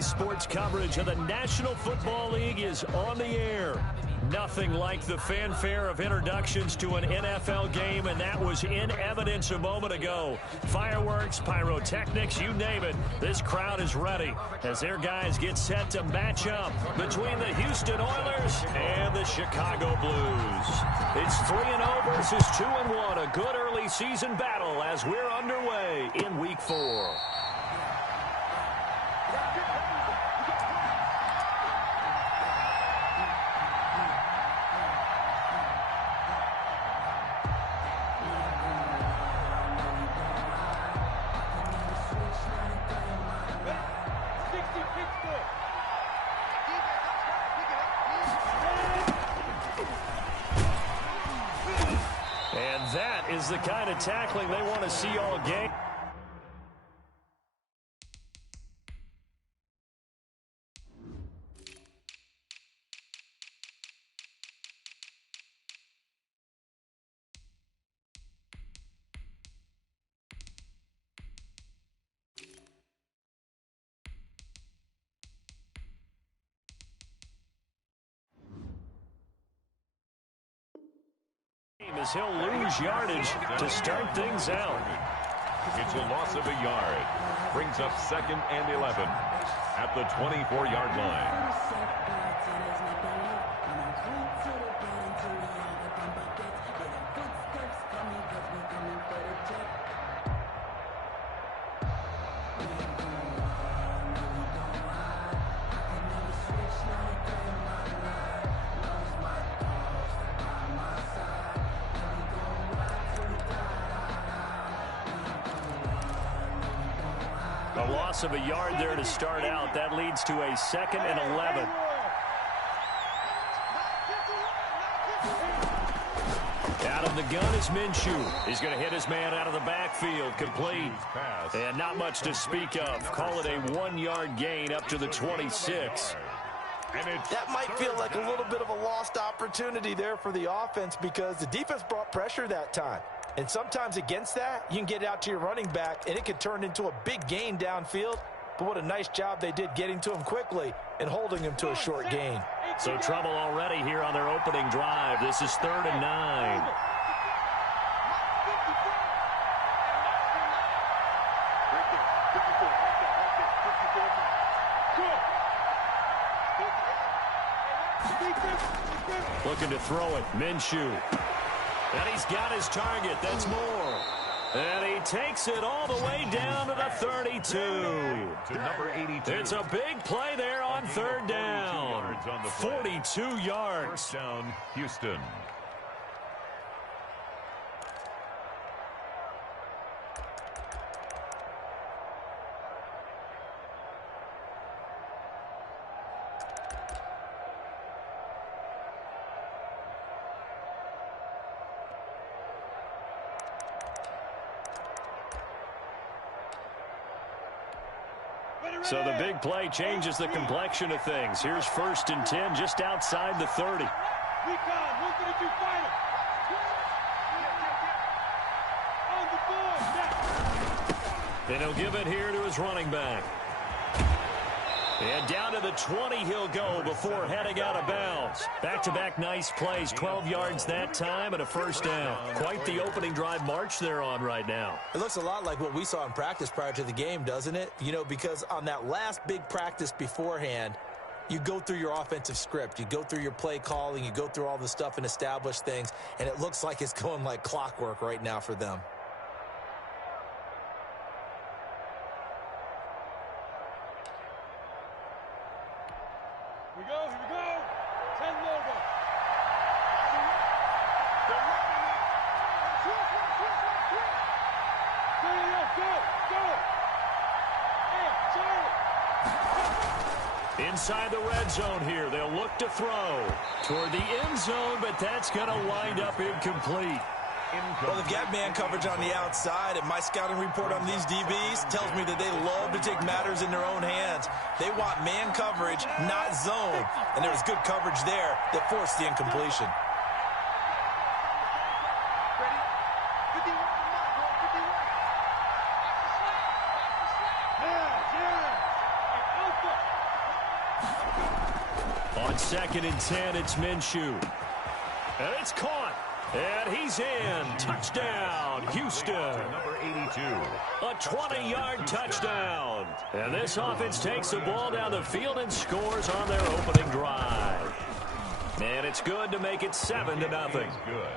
Today's sports coverage of the National Football League is on the air. Nothing like the fanfare of introductions to an NFL game, and that was in evidence a moment ago. Fireworks, pyrotechnics, you name it. This crowd is ready as their guys get set to match up between the Houston Oilers and the Chicago Blues. It's 3-0 versus 2-1, a good early season battle as we're underway in Week 4. That is the kind of tackling they want to see all game. As he'll lose yardage to start things out. It's a loss of a yard. Brings up 2nd and 11 at the 24-yard line. A loss of a yard there to start out. That leads to a 2nd and 11. Out of the gun is Minshew. He's going to hit his man out of the backfield. Complete. And not much to speak of. Call it a 1-yard gain up to the 26. That might feel like a little bit of a lost opportunity there for the offense because the defense brought pressure that time. And sometimes against that, you can get out to your running back, and it could turn into a big gain downfield. But what a nice job they did getting to him quickly and holding him to a short gain. So trouble already here on their opening drive. This is 3rd and 9. Looking to throw it. Minshew. And he's got his target. That's more. And he takes it all the way down to the 32. To number 82. It's a big play there on 3rd down. 42 yards. First down, Houston. So the big play changes the complexion of things. Here's 1st and 10 just outside the 30. And he'll give it here to his running back. And down to the 20 he'll go before heading out of bounds. Back-to-back nice plays, 12 yards that time and a 1st down. Quite the opening drive march they're on right now. It looks a lot like what we saw in practice prior to the game, doesn't it? You know, because on that last big practice beforehand, you go through your offensive script. You go through your play calling. You go through all the stuff and establish things. And it looks like it's going like clockwork right now for them. Here we go. 10 over. Inside the red zone here, they'll look to throw toward the end zone, but that's going to wind up incomplete. Well, they've got man coverage on the outside, and my scouting report on these DBs tells me that they love to take matters in their own hands. They want man coverage, not zone, and there was good coverage there that forced the incompletion. 2nd and 10. It's Minshew. And it's caught. And he's in. Touchdown, Houston. Number 82. A 20-yard touchdown. And this offense takes the ball down the field and scores on their opening drive. And it's good to make it 7-0. Good.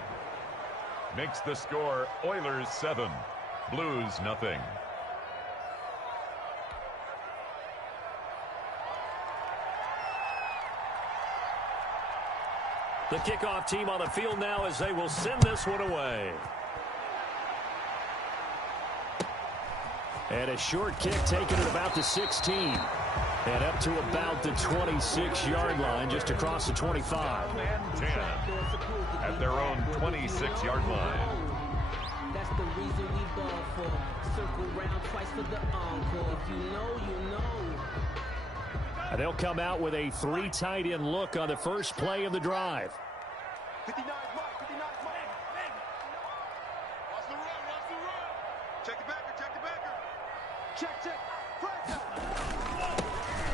Makes the score Oilers 7, Blues nothing. The kickoff team on the field now as they will send this one away. And a short kick taken at about the 16. And up to about the 26-yard line, just across the 25. 10 at their own 26-yard line. That's the reason we ball for. Circle round twice for the encore. If you know, you know. And they'll come out with a 3 tight end look on the first play of the drive. 59 mark, 59 mark. Watch the run. Check the backer. Check.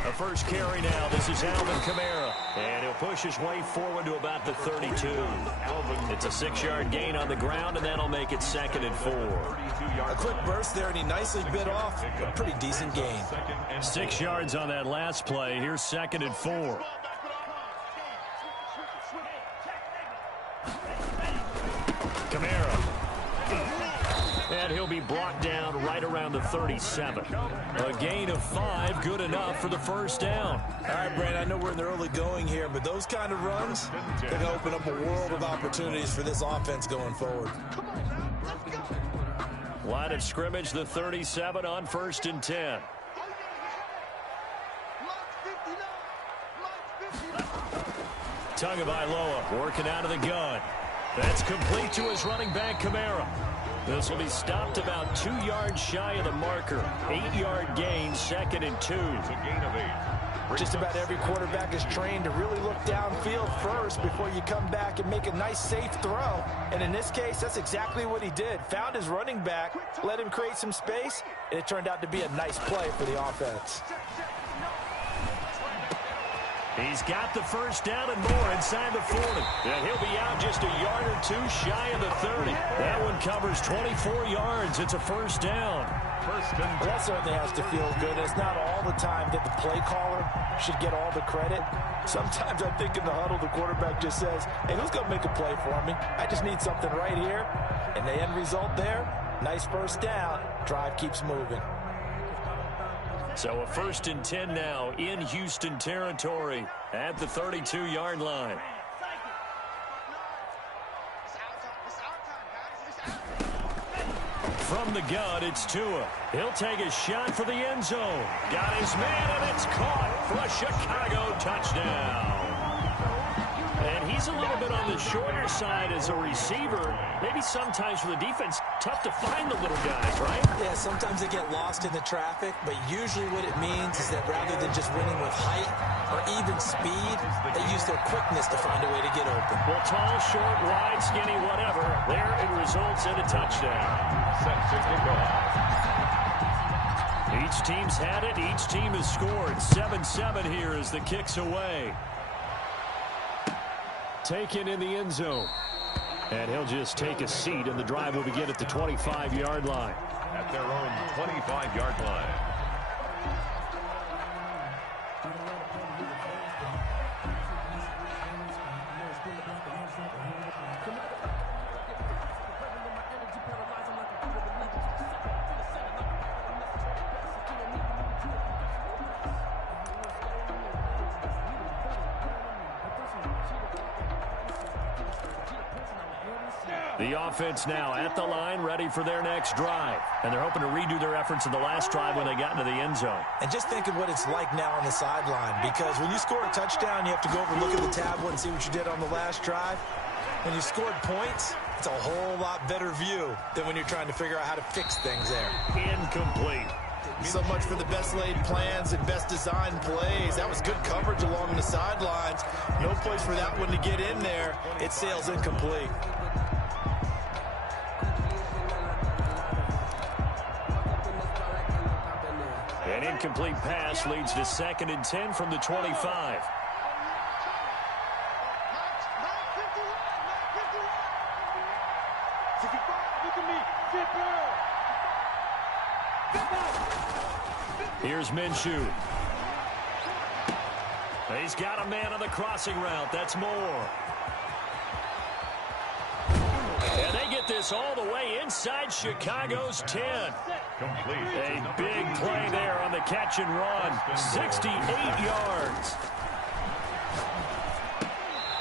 A first carry now. This is Alvin Kamara. And he'll push his way forward to about the 32. It's a 6-yard gain on the ground, and that'll make it 2nd and 4. A quick burst there, and he nicely bit off a pretty decent gain. 6 yards on that last play. Here's 2nd and 4. Kamara. And he'll be brought down right around the 37. A gain of 5, good enough for the first down. All right, Brandon, I know we're in the early going here, but those kind of runs, they're going to open up a world of opportunities for this offense going forward. Line of scrimmage, the 37 on 1st and 10. Tagovailoa working out of the gun. That's complete to his running back, Kamara. This will be stopped about 2 yards shy of the marker. 8-yard gain, 2nd and 2. It's a gain of 8. Just about every quarterback is trained to really look downfield first before you come back and make a nice, safe throw. And in this case, that's exactly what he did. Found his running back, let him create some space, and it turned out to be a nice play for the offense. He's got the first down and more inside the 40. And he'll be out just a yard or 2 shy of the 30. That one covers 24 yards. It's a first down. Well, that certainly has to feel good. It's not all the time that the play caller should get all the credit. Sometimes I think in the huddle, the quarterback just says, hey, who's going to make a play for me? I just need something right here. And the end result there, nice first down. Drive keeps moving. So a 1st and 10 now in Houston territory at the 32-yard line. From the gun, it's Tua. He'll take a shot for the end zone. Got his man, and it's caught for a Chicago touchdown. And he's a little bit on the shorter side as a receiver. Maybe sometimes for the defense, tough to find the little guys, right? Yeah, sometimes they get lost in the traffic, but usually what it means is that rather than just winning with height or even speed, they use their quickness to find a way to get open. Well, tall, short, wide, skinny, whatever. There it results in a touchdown. Set to kick off. Each team's had it. Each team has scored. 7-7 here as the kick's away. Taken in the end zone. And he'll just take a seat, and the drive will begin at the 25-yard line. At their own 25-yard line. The offense now at the line, ready for their next drive. And they're hoping to redo their efforts in the last drive when they got into the end zone. And just think of what it's like now on the sideline, because when you score a touchdown, you have to go over and look at the tablet and see what you did on the last drive. When you scored points, it's a whole lot better view than when you're trying to figure out how to fix things there. Incomplete. So much for the best laid plans and best designed plays. That was good coverage along the sidelines. No place for that one to get in there. It sails incomplete. An incomplete pass leads to 2nd and 10 from the 25. Look at me. Here's Minshew. He's got a man on the crossing route. That's Moore. And they get this all the way inside Chicago's 10. Complete. A big play there on the catch and run. 68 yards.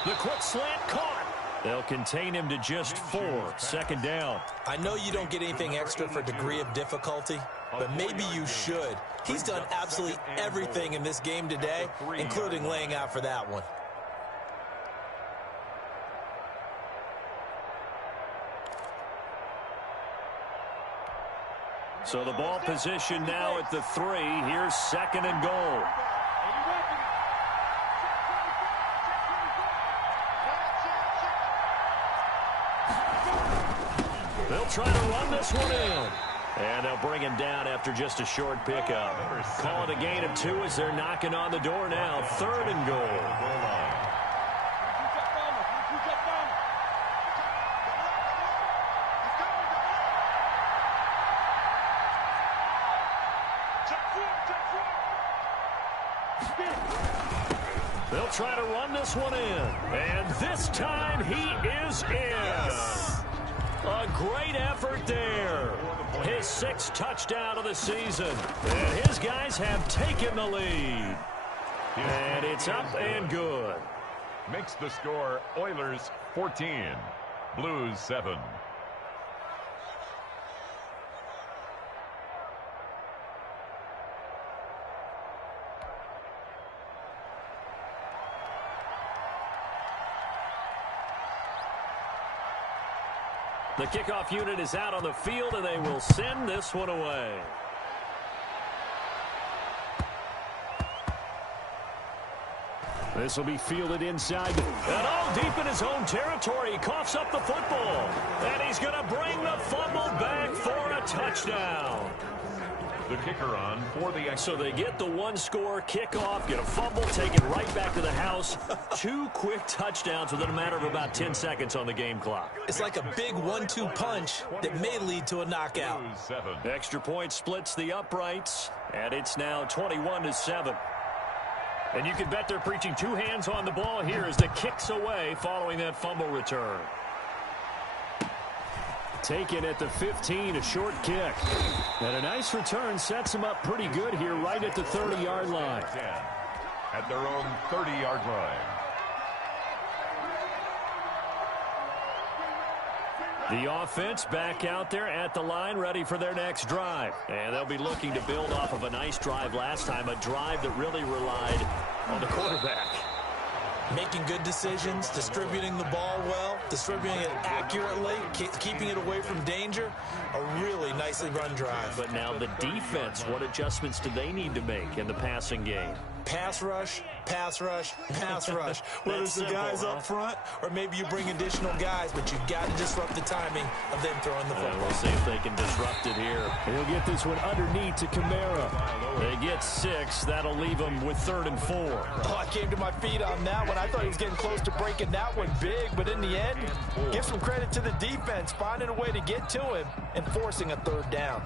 The quick slant caught. They'll contain him to just 4. Second down. I know you don't get anything extra for degree of difficulty, but maybe you should. He's done absolutely everything in this game today, including laying out for that one. So the ball position now at the 3. Here's second and goal. They'll try to run this one in. And they'll bring him down after just a short pickup. Call it a gain of 2 as they're knocking on the door now. Third and goal. They'll try to run this one in. And this time he is in. A great effort there. His 6th touchdown of the season. And his guys have taken the lead. And it's up and good. Makes the score Oilers 14, Blues 7. The kickoff unit is out on the field, and they will send this one away. This will be fielded inside. And all deep in his own territory. He coughs up the football. And he's going to bring the fumble back for a touchdown. The kicker on for the extra. So they get the 1-score kickoff, get a fumble, take it right back to the house. 2 quick touchdowns within a matter of about 10 seconds on the game clock. It's like a big 1-2 punch that may lead to a knockout. Extra point splits the uprights, and it's now 21-7. And you can bet they're preaching 2 hands on the ball here as the kick's away following that fumble return. Taken at the 15, a short kick. And a nice return sets them up pretty good here right at the 30-yard line. At their own 30-yard line. The offense back out there at the line, ready for their next drive. And they'll be looking to build off of a nice drive last time, a drive that really relied on the quarterback. Making good decisions, distributing the ball well, distributing it accurately, keeping it away from danger. A really nicely run drive. But now the defense, what adjustments do they need to make in the passing game? Pass rush, pass rush, pass rush. Whether it's the guys up front or maybe you bring additional guys, but you've got to disrupt the timing of them throwing the football. We'll see if they can disrupt it here. He'll get this one underneath to Kamara. They get 6. That'll leave them with 3rd and 4. Oh, I came to my feet on that one. I thought he was getting close to breaking that one big, but in the end, give some credit to the defense, finding a way to get to him and forcing a 3rd down.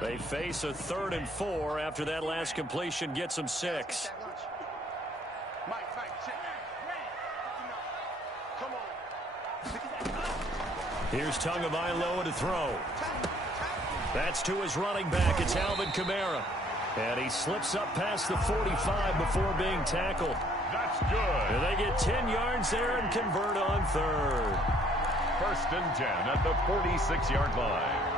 They face a 3rd and 4 after that last completion gets them 6. Here's Tagovailoa to throw. That's to his running back. It's Alvin Kamara. And he slips up past the 45 before being tackled. That's good. And they get 10 yards there and convert on 3rd. 1st and 10 at the 46-yard line.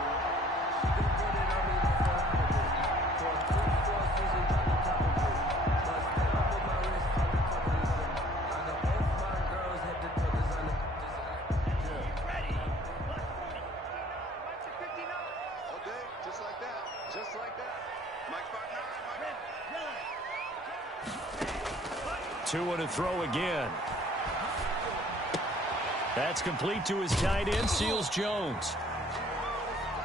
To throw again. That's complete to his tight end, Seals Jones.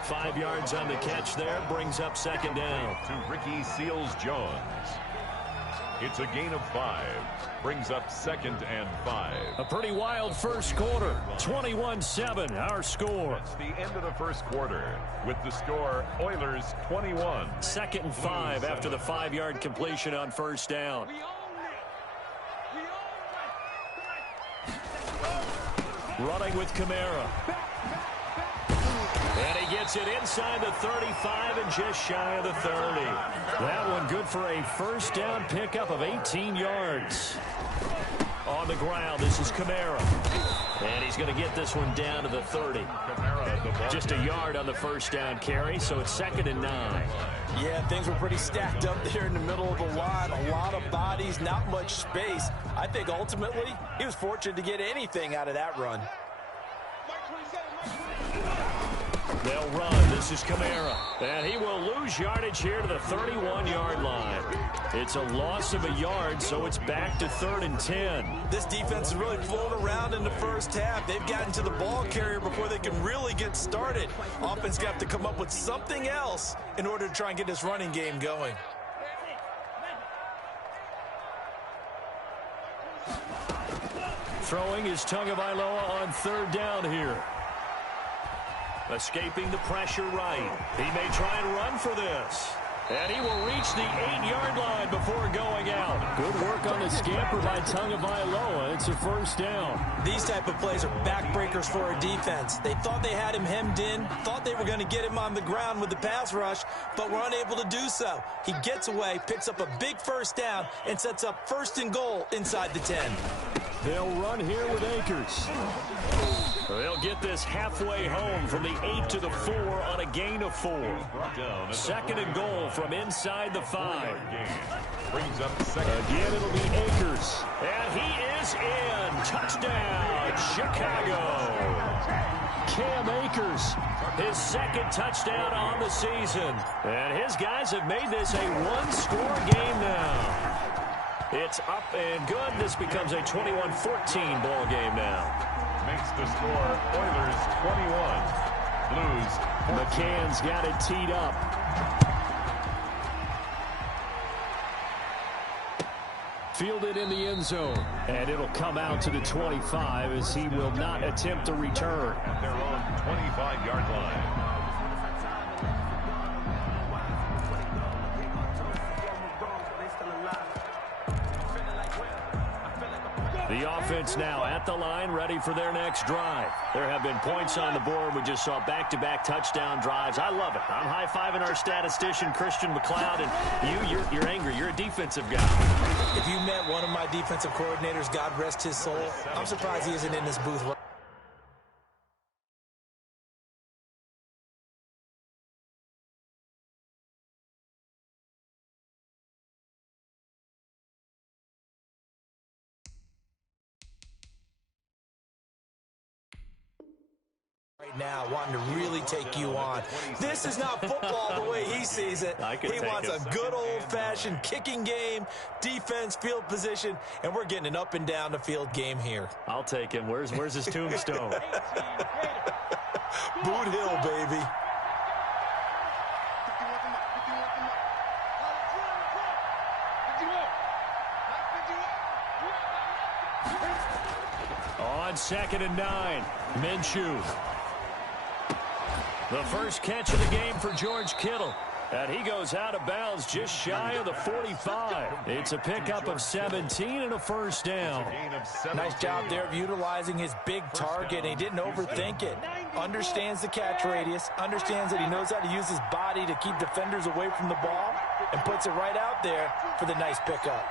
5 yards on the catch there, brings up 2nd down. To Ricky Seals Jones. It's a gain of 5. Brings up 2nd and 5. A pretty wild first quarter. 21-7, our score. It's the end of the first quarter with the score Oilers 21. 2nd and 5 after the 5-yard completion on first down. Running with Kamara. And he gets it inside the 35 and just shy of the 30. That one good for a first down pickup of 18 yards. On the ground, this is Kamara. And he's going to get this one down to the 30. Just a yard on the first down carry, so it's 2nd and 9. Yeah, things were pretty stacked up there in the middle of the line. A lot of bodies, not much space. I think ultimately he was fortunate to get anything out of that run. They'll run. This is Kamara. And he will lose yardage here to the 31-yard line. It's a loss of a yard, so it's back to 3rd and 10. This defense is really flown around in the first half. They've gotten to the ball carrier before they can really get started. Offense got to come up with something else in order to try and get this running game going. Throwing is Tagovailoa on 3rd down here. Escaping the pressure right. He may try and run for this. And he will reach the 8-yard line before going out. Good work on the scamper by Tagovailoa. It's a first down. These type of plays are backbreakers for a defense. They thought they had him hemmed in, thought they were going to get him on the ground with the pass rush, but were unable to do so. He gets away, picks up a big first down, and sets up 1st and goal inside the 10. They'll run here with Akers. They'll get this halfway home from the 8 to the 4 on a gain of 4. 2nd and goal from inside the 5. Brings up 2nd. Again, it'll be Akers. And he is in. Touchdown, Chicago. Cam Akers, his 2nd touchdown on the season. And his guys have made this a one-score game now. It's up and good. This becomes a 21-14 ball game now. Makes the score Oilers 21. Blues 14. McCann's got it teed up. Fielded in the end zone. And it'll come out to the 25 as he will not attempt a return. At their own 25-yard line. The offense now at the line, ready for their next drive. There have been points on the board. We just saw back-to-back touchdown drives. I love it. I'm high-fiving our statistician, Christian McLeod, and you're angry. You're a defensive guy. If you met one of my defensive coordinators, God rest his soul, I'm surprised he isn't in this booth. Now wanting to really take you on. This is not football the way he sees it. He wants a good old-fashioned kicking game, defense, field position, and we're getting an up and down the field game here. I'll take him. Where's his tombstone? Boot Hill, baby. On 2nd and 9, Minshew. The first catch of the game for George Kittle. And he goes out of bounds just shy of the 45. It's a pickup of 17 and a first down. Nice job there of utilizing his big target. He didn't overthink it. Understands the catch radius. Understands that he knows how to use his body to keep defenders away from the ball. And puts it right out there for the nice pickup.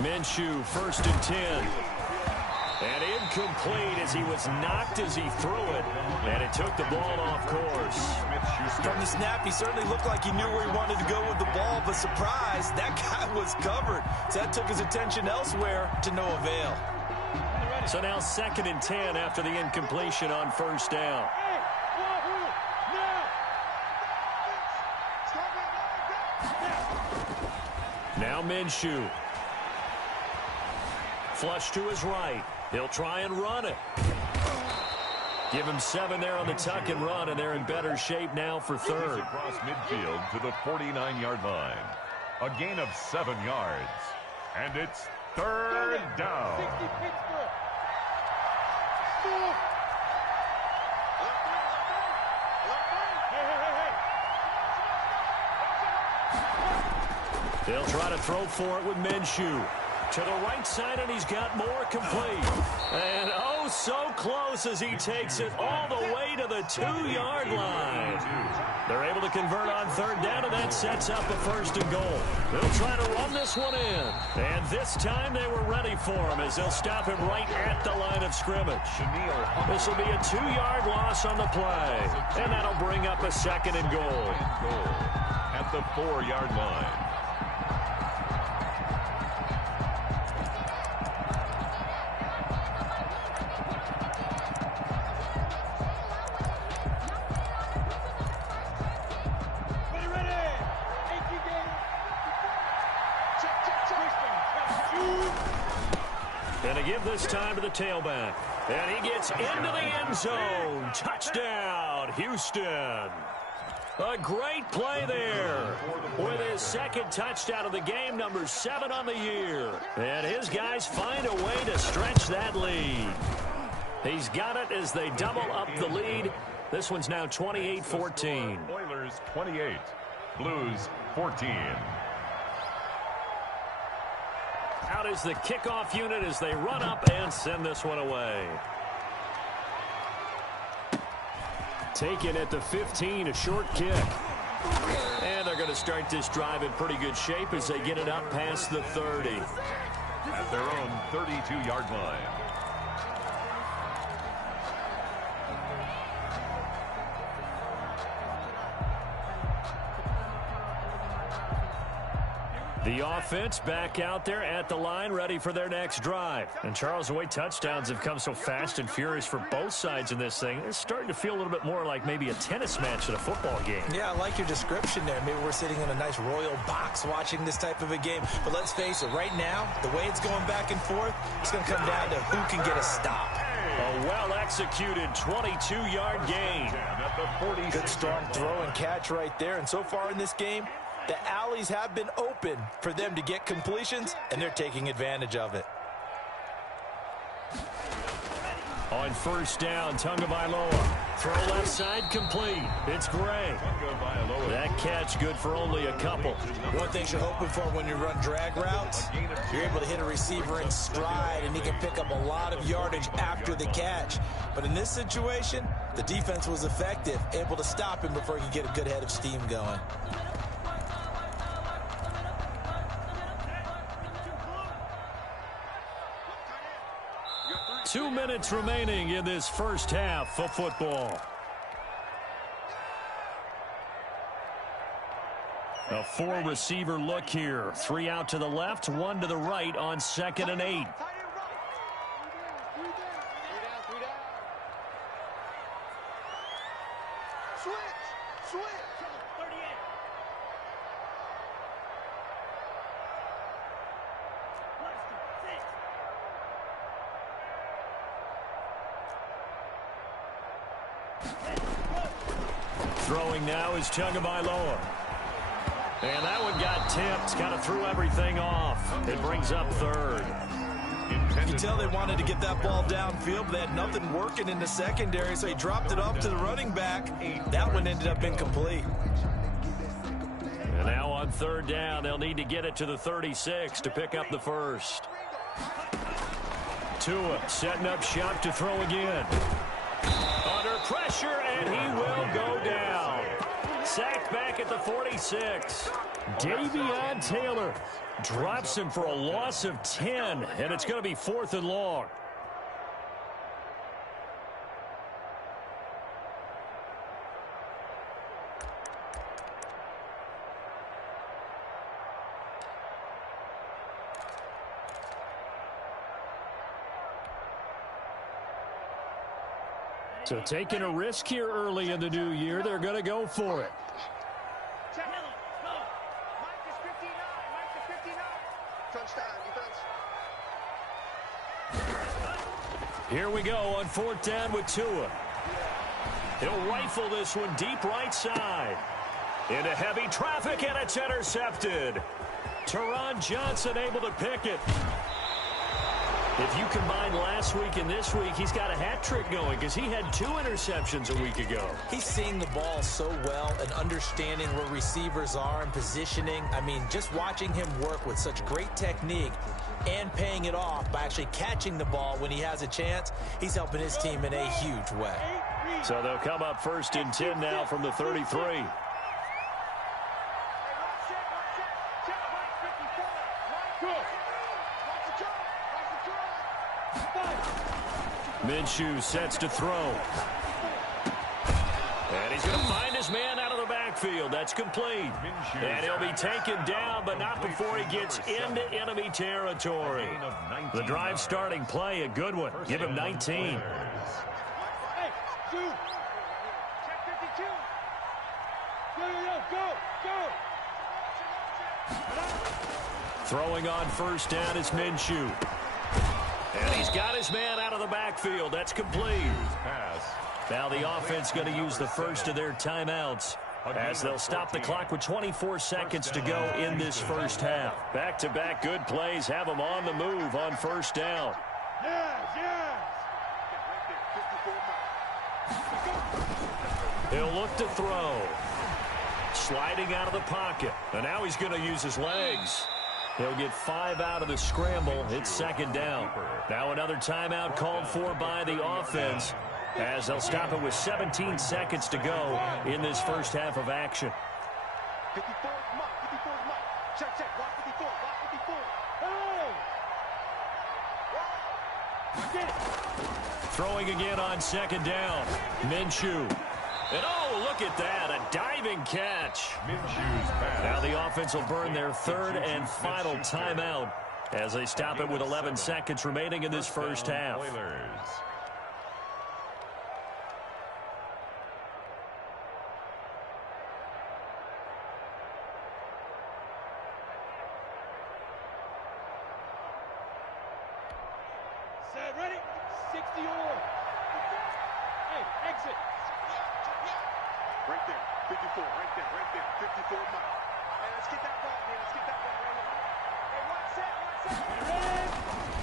Minshew, 1st and 10. And incomplete as he was knocked as he threw it. And it took the ball off course. From the snap, he certainly looked like he knew where he wanted to go with the ball, but surprise, that guy was covered. So that took his attention elsewhere to no avail. So now 2nd and 10 after the incompletion on first down. Now Minshew. Flush to his right. He'll try and run it. Give him 7 there on the tuck and run, and they're in better shape now for third. Across midfield to the 49-yard line. A gain of 7 yards. And it's third down. They'll try to throw for it with Minshew. To the right side, and he's got more complete. And oh, so close as he takes it all the way to the 2-yard line. They're able to convert on third down, and that sets up a first and goal. They'll try to run this one in. And this time they were ready for him as they'll stop him right at the line of scrimmage. This will be a 2-yard loss on the play. And that'll bring up a second and goal. At the 4-yard line. And to give this time to the tailback. And he gets into the end zone. Touchdown, Houston. A great play there. With his second touchdown of the game, number 7 on the year. And his guys find a way to stretch that lead. He's got it as they double up the lead. This one's now 28-14. Oilers 28, Blues 14. Out is the kickoff unit as they run up and send this one away. Taken at the 15, a short kick. And they're going to start this drive in pretty good shape as they get it up past the 30. At their own 32-yard line. The offense back out there at the line, ready for their next drive. And Charles, the way touchdowns have come so fast and furious for both sides in this thing, it's starting to feel a little bit more like maybe a tennis match at a football game. Yeah, I like your description there. Maybe we're sitting in a nice royal box watching this type of a game. But let's face it, right now, the way it's going back and forth, it's going to come down to who can get a stop. A well-executed 22-yard gain. Good strong throw and catch right there. And so far in this game, the alleys have been open for them to get completions, and they're taking advantage of it. On first down, Tagovailoa. Throw left side complete. It's Gray. That catch good for only a couple. One thing you're hoping for when you run drag routes, you're able to hit a receiver in stride, and he can pick up a lot of yardage after the catch. But in this situation, the defense was effective, able to stop him before he could get a good head of steam going. 2 minutes remaining in this first half of football. A 4-receiver look here. 3 out to the left, 1 to the right on 2nd and 8. Throwing now is Tagovailoa. And that one got tipped. Kind of threw everything off. It brings up third. You can tell they wanted to get that ball downfield, but they had nothing working in the secondary, so he dropped it off to the running back. That one ended up incomplete. And now on third down, they'll need to get it to the 36 to pick up the first. Tua setting up shop to throw again. Under pressure, and he will go down. Sacked back at the 46. Davion Taylor drops him for a loss of 10, and it's going to be 4th and long. So taking a risk here early in the new year, they're going to go for it. Here we go on 4th down with Tua. He'll rifle this one deep right side. Into heavy traffic, and it's intercepted. Teron Johnson able to pick it. If you combine last week and this week, he's got a hat trick going because he had 2 interceptions a week ago. He's seeing the ball so well and understanding where receivers are and positioning. I mean, just watching him work with such great technique and paying it off by actually catching the ball when he has a chance, he's helping his team in a huge way. So they'll come up 1st and 10 now from the 33. Minshew sets to throw. And he's going to find his man out of the backfield. That's complete. And he'll be taken down, but not before he gets into enemy territory. The drive starting play, a good one. Give him 19. Hey, Sue. Check 52. Go. Throwing on 1st down is Minshew. And he's got his man out of the backfield. That's complete. Now the offense going to use the first of their timeouts as they'll stop the clock with 24 seconds to go in this first half. Back-to-back good plays have them on the move on 1st down. He'll look to throw. Sliding out of the pocket. And now he's going to use his legs. He'll get 5 out of the scramble. It's 2nd down. Now another timeout called for by the offense as they'll stop it with 17 seconds to go in this first half of action. 54 is Mike. 54 is Mike. Check. Block 54. Block 54. Throwing again on 2nd down. Minshew. And oh, look at that. A diving catch. Now the offense will burn their 3rd and final timeout as they stop it with 11 seconds remaining in this first half. Set, ready? 60 or. Hey, exit. Right there, 54, right there, 54 Mike. Hey, let's get that ball, man. Let's get that ball right here. Hey, one set.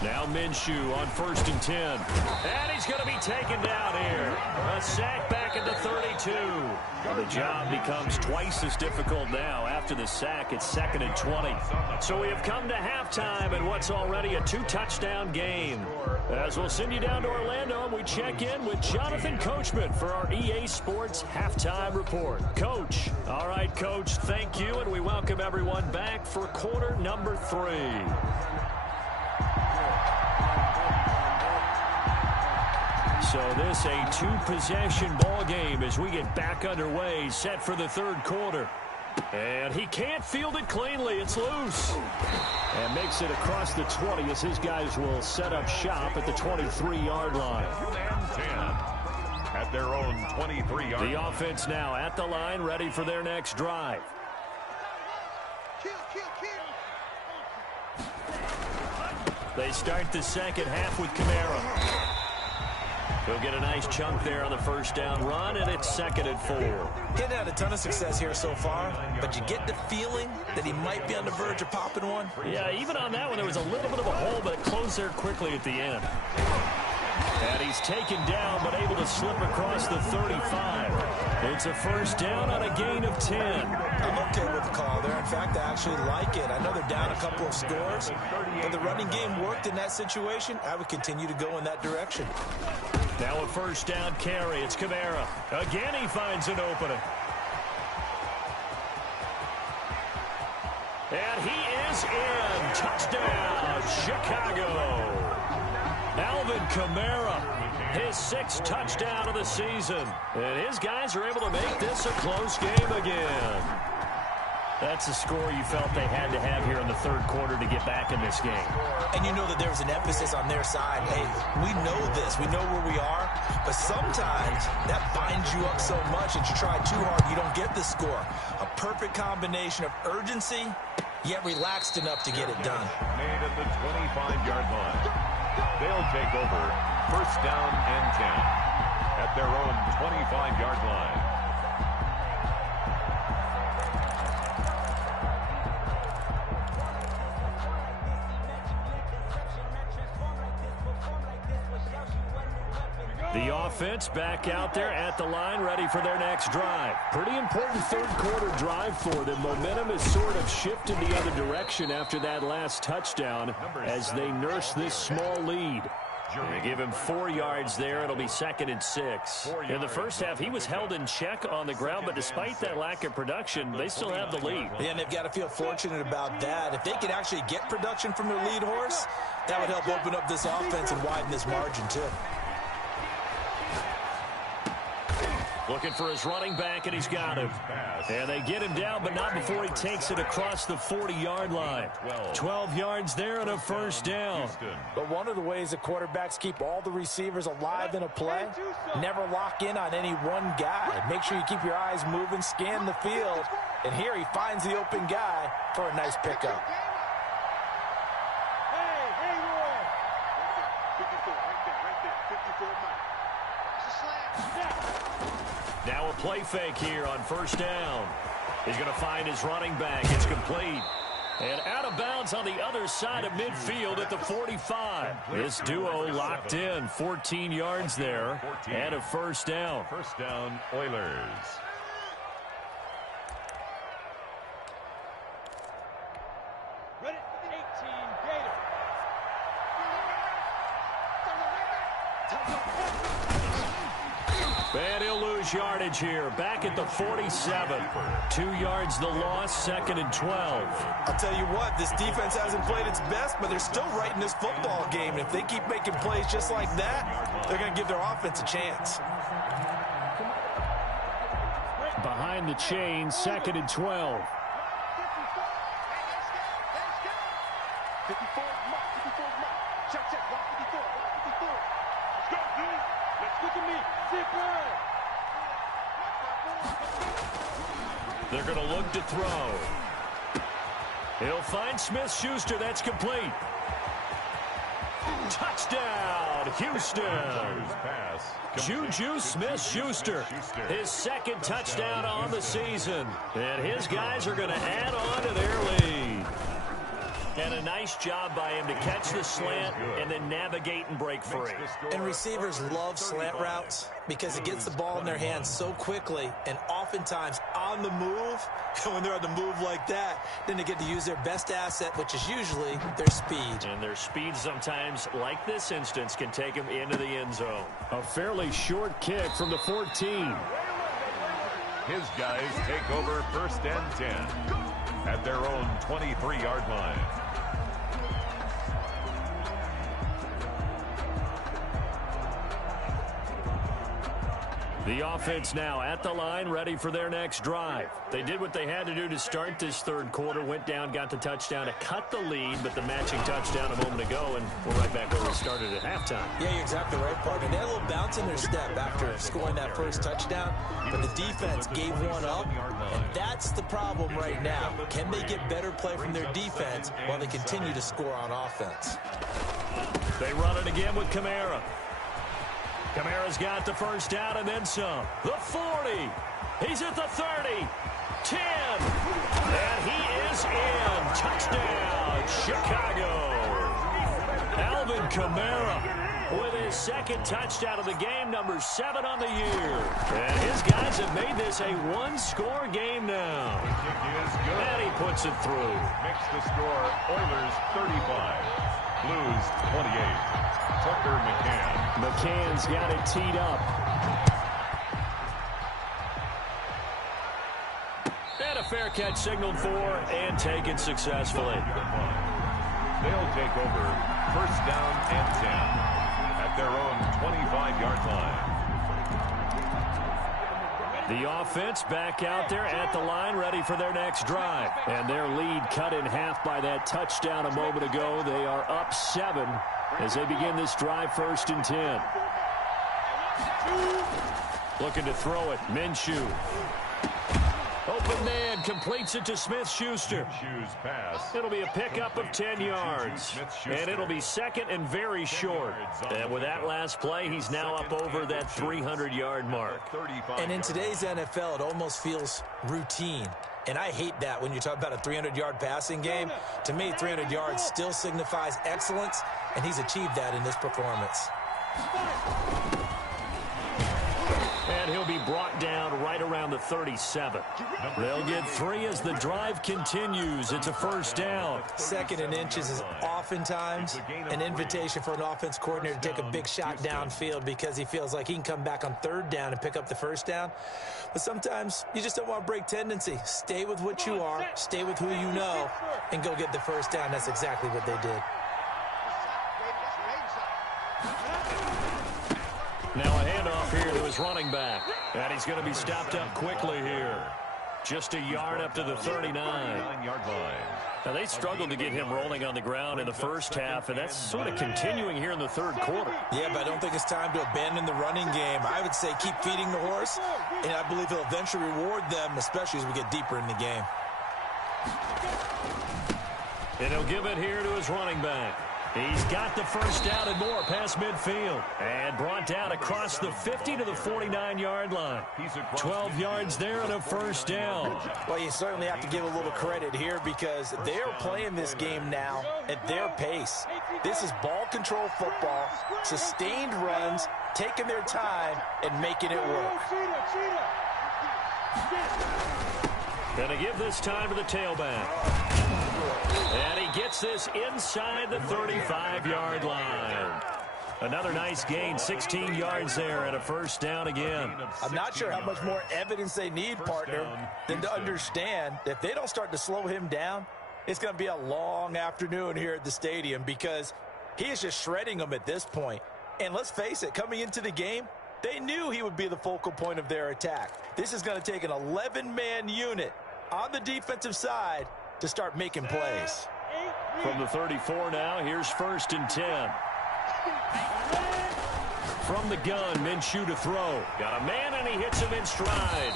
Now Minshew on 1st and 10. And he's going to be taken down here. A sack back into 32. And the job becomes twice as difficult now. After the sack, it's 2nd and 20. So we have come to halftime in what's already a 2-touchdown game. As we'll send you down to Orlando, and we check in with Jonathan Coachman for our EA Sports Halftime Report. Coach. All right, Coach, thank you, and we welcome everyone back for quarter number 3. So this a 2-possession ball game as we get back underway, set for the 3rd quarter. And he can't field it cleanly. It's loose. And makes it across the 20 as his guys will set up shop at the 23-yard line. At their own 23-yard line. The offense now at the line, ready for their next drive. They start the second half with Kamara. He'll get a nice chunk there on the 1st down run, and it's 2nd and 4. He hasn't had a ton of success here so far, but you get the feeling that he might be on the verge of popping one. Yeah, even on that one, there was a little bit of a hole, but it closed there quickly at the end. And he's taken down, but able to slip across the 35. It's a 1st down on a gain of 10. I'm okay with the call there. In fact, I actually like it. I know they're down a couple of scores, but the running game worked in that situation. I would continue to go in that direction. Now a 1st down carry. It's Kamara. Again, he finds an opening. And he is in. Touchdown, Chicago. Alvin Kamara, his 6th touchdown of the season. And his guys are able to make this a close game again. That's a score you felt they had to have here in the 3rd quarter to get back in this game. And you know that there was an emphasis on their side. Hey, we know this. We know where we are. But sometimes that binds you up so much that you try too hard, you don't get the score. A perfect combination of urgency, yet relaxed enough to get it done. Made at the 25-yard line. They'll take over 1st down and 10. at their own 25-yard line. The offense back out there at the line, ready for their next drive. Pretty important third-quarter drive for them. Momentum has sort of shifted the other direction after that last touchdown as they nurse this small lead. They give him 4 yards there. It'll be 2nd and 6. In the first half, he was held in check on the ground, but despite that lack of production, they still have the lead. Yeah, and they've got to feel fortunate about that. If they could actually get production from their lead horse, that would help open up this offense and widen this margin, too. Looking for his running back, and he's got him. And they get him down, but not before he takes it across the 40-yard line. 12 yards there and a first down. But one of the ways the quarterbacks keep all the receivers alive in a play, never lock in on any one guy. Make sure you keep your eyes moving, scan the field. And here he finds the open guy for a nice pickup. Hey, Roy. 54, right there. 54 Mike. It's a slant. Now a play fake here on first down. He's going to find his running back. It's complete. And out of bounds on the other side of midfield at the 45. This duo locked in. 14 yards there and a first down. First down, Oilers. Ready? 18, Gator. And he'll lose yardage here. Back at the 47. 2 yards the loss, 2nd and 12. I'll tell you what, this defense hasn't played its best, but they're still right in this football game. And if they keep making plays just like that, they're going to give their offense a chance. Behind the chain, 2nd and 12. 54 Mike. Check. Lock 54. Let's go, dude. Let's look at me. Zipper. They're going to look to throw. He'll find Smith-Schuster. That's complete. Touchdown, Houston. Juju Smith-Schuster, his 2nd touchdown on the season. And his guys are going to add on to their lead. And a nice job by him to catch the slant and then navigate and break free. And receivers love slant routes because it gets the ball in their hands so quickly and oftentimes on the move. And when they're on the move like that, then they get to use their best asset, which is usually their speed. And their speed sometimes, like this instance, can take them into the end zone. A fairly short kick from the 14. His guys take over 1st and 10 at their own 23-yard line. The offense now at the line, ready for their next drive. They did what they had to do to start this third quarter, went down, got the touchdown to cut the lead, but the matching touchdown a moment ago, and we're right back where we started at halftime. Yeah, you're exactly right, partner. They had a little bounce in their step after scoring that first touchdown, but the defense gave one up, and that's the problem right now. Can they get better play from their defense while they continue to score on offense? They run it again with Kamara. Kamara's got the first down and then some. The 40. He's at the 30. 10. And he is in. Touchdown, Chicago. Alvin Kamara with his 2nd touchdown of the game, number 7 on the year. And his guys have made this a one-score game now. And he puts it through. Makes the score Oilers 35, Blues 28. Tucker McCann. McCann's got it teed up. And a fair catch signaled for and taken successfully. They'll take over 1st down and 10 at their own 25-yard line. The offense back out there at the line, ready for their next drive. And their lead cut in half by that touchdown a moment ago. They are up 7 as they begin this drive, 1st and 10. Looking to throw it, Minshew. Open man completes it to Smith-Schuster. It'll be a pickup of 10 yards. And it'll be second and very short. And with that last play, he's now up over that 300-yard mark. And in today's NFL, it almost feels routine. And I hate that when you talk about a 300-yard passing game. To me, 300 yards still signifies excellence, and he's achieved that in this performance. And he'll be brought down right around the 37. They'll get 3 as the drive continues. It's a first down. Second and inches is oftentimes an invitation for an offense coordinator to take a big shot downfield because he feels like he can come back on third down and pick up the first down. But sometimes you just don't want to break tendency. Stay with what you are, stay with who you know, and go get the first down. That's exactly what they did. Now a handoff here to his running back. And he's going to be stopped up quickly here. Just a yard up to the 39-yard line. Now they struggled to get him rolling on the ground in the first half, and that's sort of continuing here in the third quarter. Yeah, but I don't think it's time to abandon the running game. I would say keep feeding the horse, and I believe he'll eventually reward them, especially as we get deeper in the game. And he'll give it here to his running back. He's got the first down and more past midfield. And brought down across the 50 to the 49-yard line. 12 yards there and a first down. Well, you certainly have to give a little credit here because they're playing this game now at their pace. This is ball control football, sustained runs, taking their time, and making it work. Gonna give this time to the tailback. And he gets this inside the 35-yard line. Another nice gain, 16 yards there and a first down again. I'm not sure how much more evidence they need, partner, than to understand that if they don't start to slow him down, it's going to be a long afternoon here at the stadium because he is just shredding them at this point. And let's face it, coming into the game, they knew he would be the focal point of their attack. This is going to take an 11-man unit on the defensive side to start making plays. From the 34 now, here's first and 10. From the gun, Minshew to throw. Got a man, and he hits him in stride.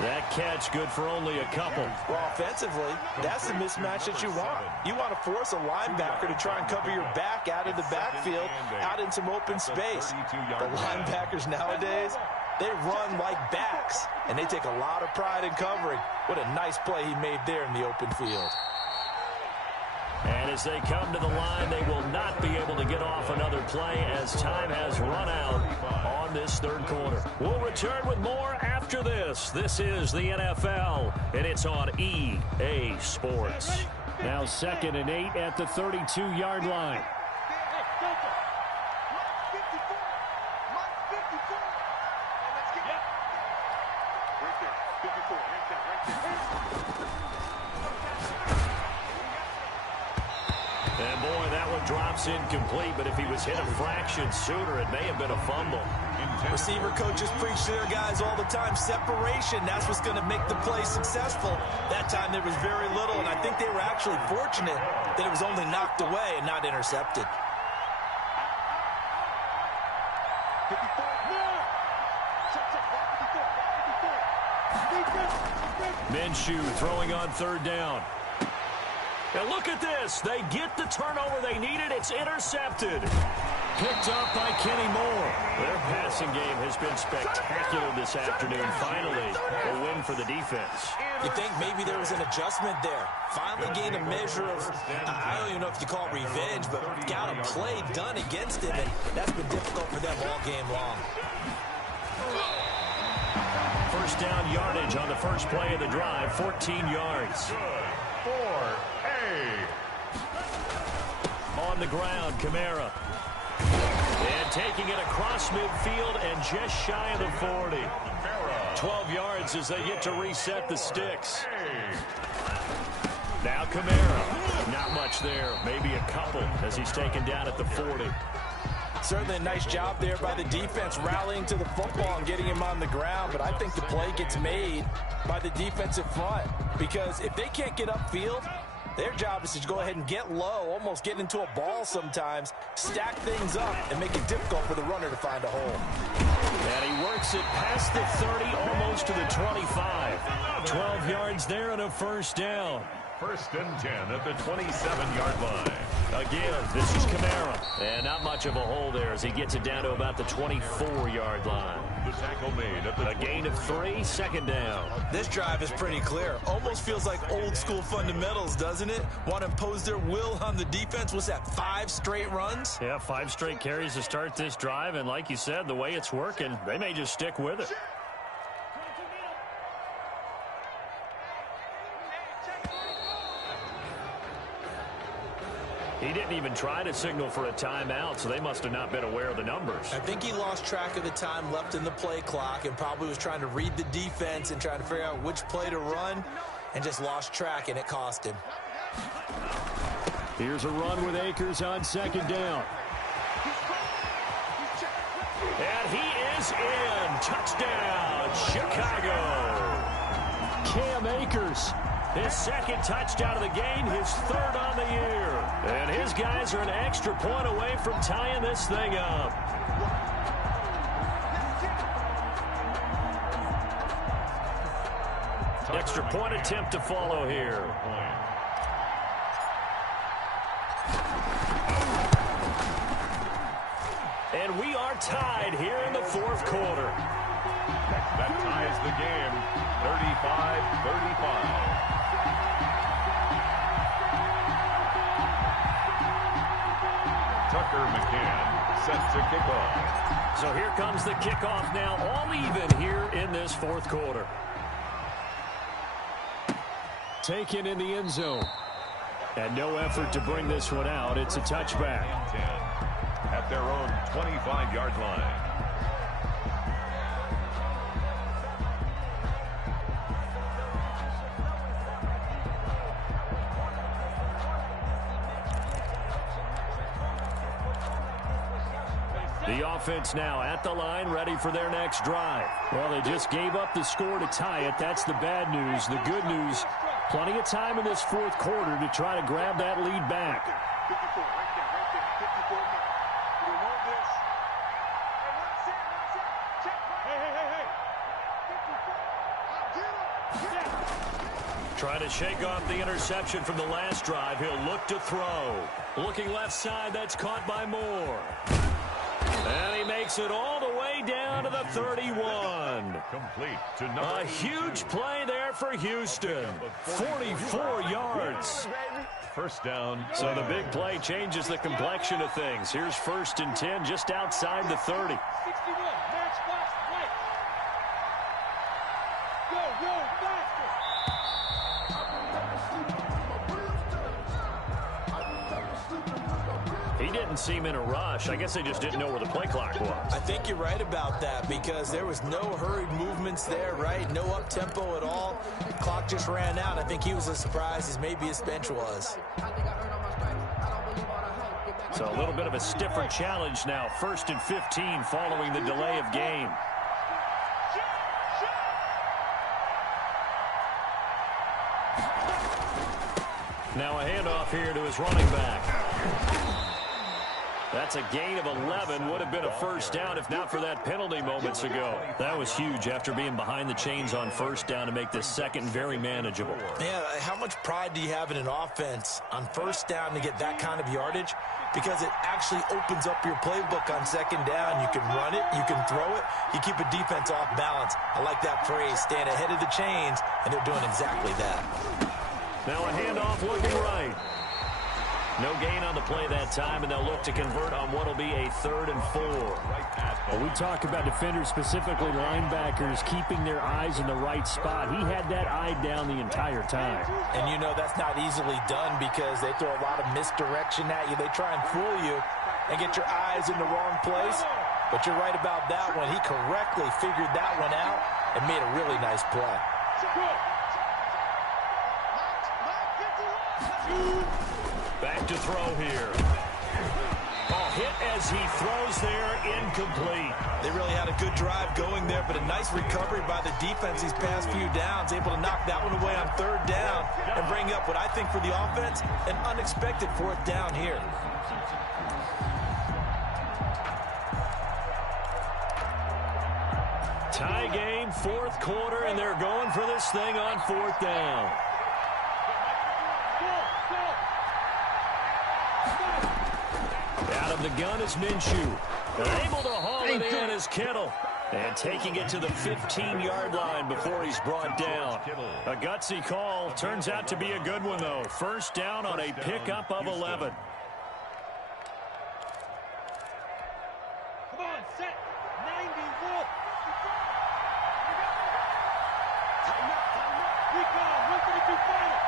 That catch good for only a couple. Well, offensively, that's the mismatch that you want. You want to force a linebacker to try and cover your back out of the backfield, out in some open space. The linebackers nowadays, they run like backs, and they take a lot of pride in covering. What a nice play he made there in the open field. And as they come to the line, they will not be able to get off another play as time has run out on this third quarter. We'll return with more after this. This is the NFL, and it's on EA Sports. Now 2nd and 8 at the 32-yard line. And boy, that one drops incomplete, but if he was hit a fraction sooner, it may have been a fumble. Receiver coaches preach to their guys all the time. Separation, that's what's going to make the play successful. That time there was very little, and I think they were actually fortunate that it was only knocked away and not intercepted. Minshew throwing on third down. And look at this. They get the turnover they needed. It's intercepted. Picked up by Kenny Moore. Their passing game has been spectacular this afternoon. Finally, a win for the defense. You think maybe there was an adjustment there. Finally gained a measure of, I don't even know if you call it revenge, but got a play done against him, and that's been difficult for them all game long. First down yardage on the first play of the drive, 14 yards. On the ground, Kamara. And taking it across midfield and just shy of the 40. 12 yards as they get to reset the sticks. Now Kamara. Not much there. Maybe a couple as he's taken down at the 40. Certainly a nice job there by the defense rallying to the football and getting him on the ground, but I think the play gets made by the defensive front because if they can't get upfield, their job is to go ahead and get low, almost get into a ball sometimes, stack things up, and make it difficult for the runner to find a hole. And he works it past the 30, almost to the 25. yards there and a first down. 1st and 10 at the 27-yard line. Again, this is Kamara. And not much of a hole there as he gets it down to about the 24-yard line. The tackle made at A gain of 3, 2nd down. This drive is pretty clear. Almost feels like old school fundamentals, doesn't it? Want to impose their will on the defense. What's that, 5 straight runs? Yeah, 5 straight carries to start this drive. And like you said, the way it's working, they may just stick with it. He didn't even try to signal for a timeout, so they must have not been aware of the numbers. I think he lost track of the time left in the play clock and probably was trying to read the defense and trying to figure out which play to run and just lost track, and it cost him. Here's a run with Akers on 2nd down. And he is in. Touchdown, Chicago. Cam Akers. His 2nd touchdown of the game, his 3rd on the year. And his guys are an extra point away from tying this thing up. Extra point attempt to follow here. And we are tied here in the 4th quarter. That ties the game, 35-35. Tucker McCann set to kick off. So here comes the kickoff now, all even here in this 4th quarter. Taken in the end zone. And no effort to bring this one out. It's a touchback. 10 at their own 25-yard line. The offense now at the line, ready for their next drive. Well, they just gave up the score to tie it. That's the bad news. The good news, plenty of time in this 4th quarter to try to grab that lead back. 54, right there, 54 minutes. We want this. Hey, Trying to shake off the interception from the last drive. He'll look to throw. Looking left side, that's caught by Moore. And he makes it all the way down to the 31. Complete to number A huge play there for Houston. 44 yards. 1st down. So the big play changes the complexion of things. Here's 1st and 10 just outside the 30. 61, match box, right. Go, faster. He didn't seem in a rush. I guess they just didn't know where the play clock was. I think you're right about that because there was no hurried movements there, right? No up-tempo at all. Clock just ran out. I think he was as surprised as maybe his bench was. So a little bit of a stiffer challenge now. 1st and 15 following the delay of game. Now a handoff here to his running back. That's a gain of 11. Would have been a first down if not for that penalty moments ago. That was huge after being behind the chains on first down to make this second very manageable. Yeah, how much pride do you have in an offense on first down to get that kind of yardage? Because it actually opens up your playbook on second down. You can run it, you can throw it, you keep a defense off balance. I like that phrase, staying ahead of the chains, and they're doing exactly that. Now a handoff looking right. No gain on the play that time, and they'll look to convert on what will be a 3rd and 4. Well, we talk about defenders, specifically linebackers, keeping their eyes in the right spot. He had that eye down the entire time. And you know that's not easily done because they throw a lot of misdirection at you. They try and fool you and get your eyes in the wrong place. But you're right about that one. He correctly figured that one out and made a really nice play. Back to throw here. Oh, hit as he throws there, incomplete. They really had a good drive going there, but a nice recovery by the defense these past few downs, able to knock that one away on 3rd down and bring up what I think for the offense, an unexpected 4th down here. Tie game, fourth quarter, and they're going for this thing on fourth down. Out of the gun is Minshew. Able to haul it in is Kittle. And taking it to the 15-yard line before he's brought down. A gutsy call. Turns out to be a good one, though. First down on a pickup of 11. Come on, set. 90, roll. Tighten up, tighten up. Recon, 132 final.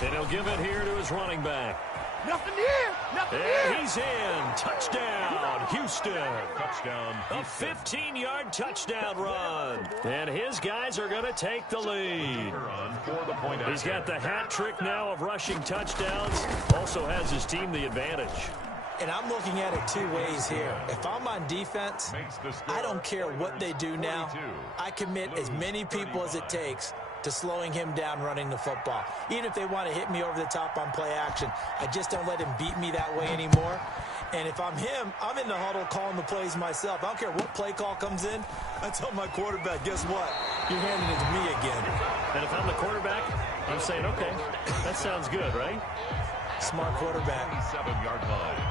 And he'll give it here to his running back. Nothing here. Nothing here. And he's in. Touchdown, Houston. Touchdown, A 15-yard touchdown run. And his guys are going to take the lead. He's got the hat trick now of rushing touchdowns. Also has his team the advantage. And I'm looking at it two ways here. If I'm on defense, I don't care what they do now. I commit as many people as it takes to slowing him down running the football. Even if they want to hit me over the top on play action, I just don't let him beat me that way anymore. And if I'm him, I'm in the huddle calling the plays myself. I don't care what play call comes in. I tell my quarterback, guess what? You're handing it to me again. And if I'm the quarterback, I'm saying, okay, that sounds good, right? Smart quarterback. 7-yard line.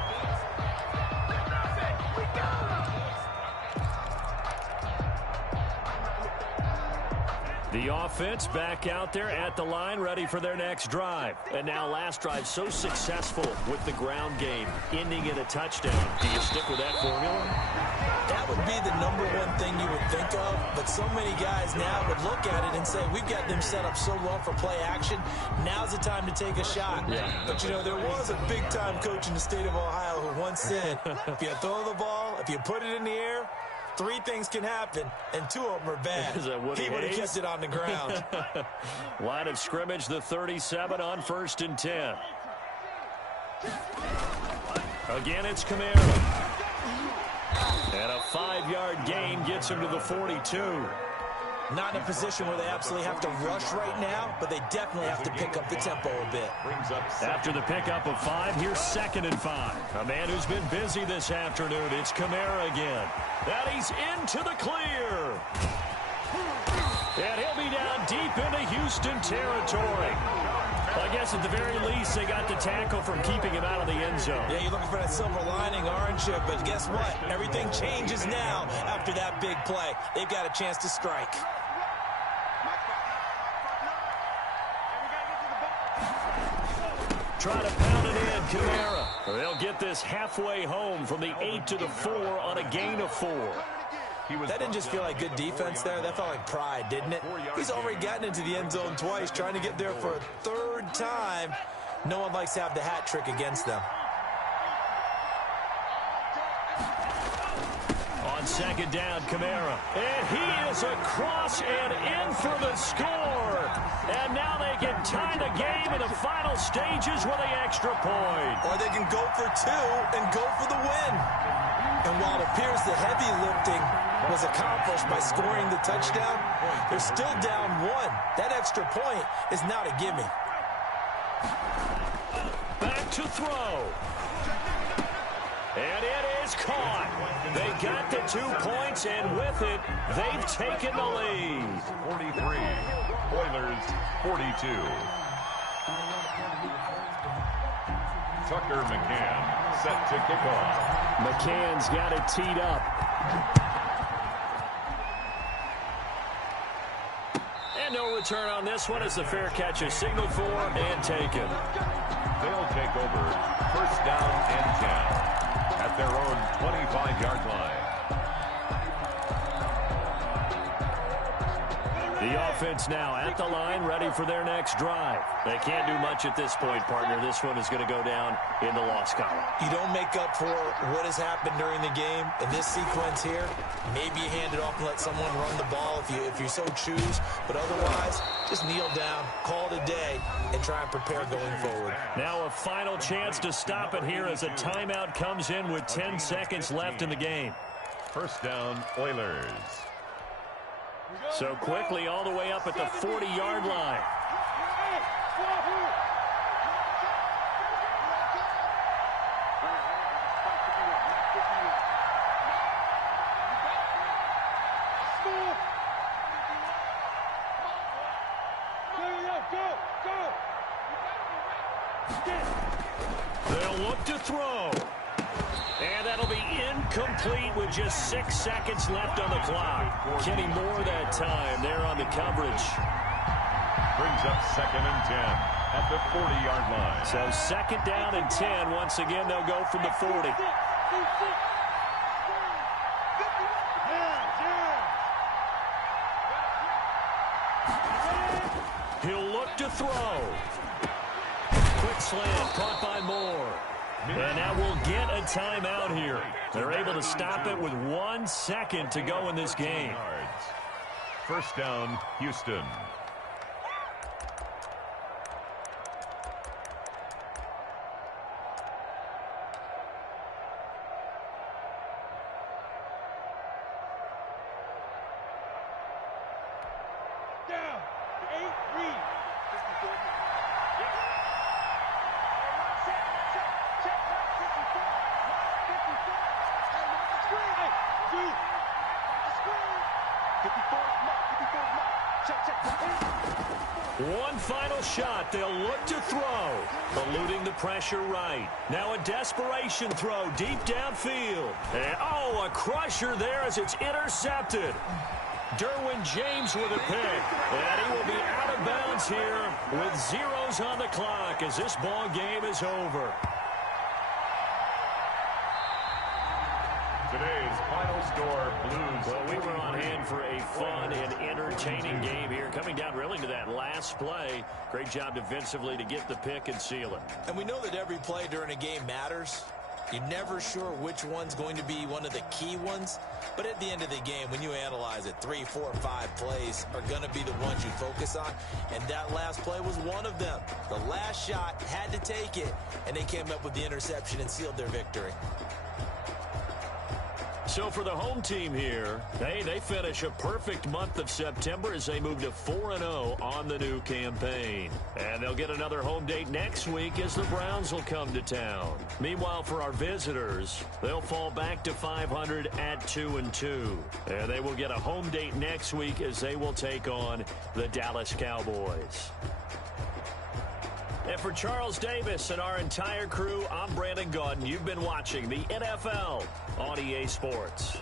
The offense back out there at the line, ready for their next drive. And now last drive so successful with the ground game, ending in a touchdown. Do you stick with that formula? That would be the number one thing you would think of, but so many guys now would look at it and say, we've got them set up so well for play action. Now's the time to take a shot. Yeah. But, you know, there was a big-time coach in the state of Ohio who once said, if you throw the ball, if you put it in the air, 3 things can happen, and 2 of them are bad. Is that Woody He would have Hayes? kept it on the ground. Line of scrimmage, the 37 on 1st and 10. Again, it's Kamara. And a 5-yard gain gets him to the 42. Not in a position where they absolutely have to rush right now, but they definitely have to pick up the tempo a bit. After the pickup of 5, here's 2nd and 5. A man who's been busy this afternoon. It's Kamara again. And he's into the clear. And he'll be down deep into Houston territory. I guess at the very least, they got the tackle from keeping him out of the end zone. Yeah, you're looking for that silver lining, aren't you? But guess what? Everything changes now after that big play. They've got a chance to strike. Try to pound it in, Kamara. They'll get this halfway home from the 8 to the 4 on a gain of 4. That didn't just feel like good defense there. That felt like pride, didn't it? He's already gotten into the end zone twice, trying to get there for a 3rd time. No one likes to have the hat trick against them. On 2nd down, Kamara. And he is across and in for the score. And now they can tie the game in the final stages with an extra point. Or they can go for 2 and go for the win. And while it appears the heavy lifting was accomplished by scoring the touchdown, they're still down 1. That extra point is not a gimme. Back to throw. And it is caught. They got the 2 points, and with it, they've taken the lead. 43, Oilers 42. Tucker McCann set to kick off. McCann's got it teed up. And no return on this one as the fair catch is signaled for and taken. They'll take over 1st down and 10 at their own 25-yard line. The offense now at the line, ready for their next drive. They can't do much at this point, partner. This one is going to go down in the loss column. You don't make up for what has happened during the game. In this sequence here, maybe you hand it off and let someone run the ball if you so choose. But otherwise, just kneel down, call it a day, and try and prepare going forward. Now a final chance to stop it here as a timeout comes in with 10 seconds left in the game. 1st down, Oilers. So quickly all the way up at the 40-yard line. They'll look to throw. And that'll be incomplete with just 6 seconds left on the clock. Kenny Moore that time there on the coverage. Brings up 2nd and 10 at the 40-yard line. So 2nd down and 10. Once again, they'll go from the 40. He'll look to throw. Quick slant caught by Moore. And now we'll get a timeout here. They're able to stop it with 1 second to go in this game. 1st down, Houston. One final shot. They'll look to throw. Eluding the pressure right. Now a desperation throw deep downfield. And, oh, a crusher there as it's intercepted. Derwin James with a pick. And he will be out of bounds here with zeros on the clock as this ball game is over. Today's final score, Blues. Well, we were on hand for a fun and entertaining game here. Coming down really to that last play. Great job defensively to get the pick and seal it. And we know that every play during a game matters. You're never sure which one's going to be one of the key ones. But at the end of the game, when you analyze it, 3, 4, 5 plays are going to be the ones you focus on. And that last play was one of them. The last shot had to take it, and they came up with the interception and sealed their victory. So for the home team here, they finish a perfect month of September as they move to 4-0 on the new campaign. And they'll get another home date next week as the Browns will come to town. Meanwhile, for our visitors, they'll fall back to 500 at 2-2. And they will get a home date next week as they will take on the Dallas Cowboys. And for Charles Davis and our entire crew, I'm Brandon Gaudin. You've been watching the NFL on EA Sports.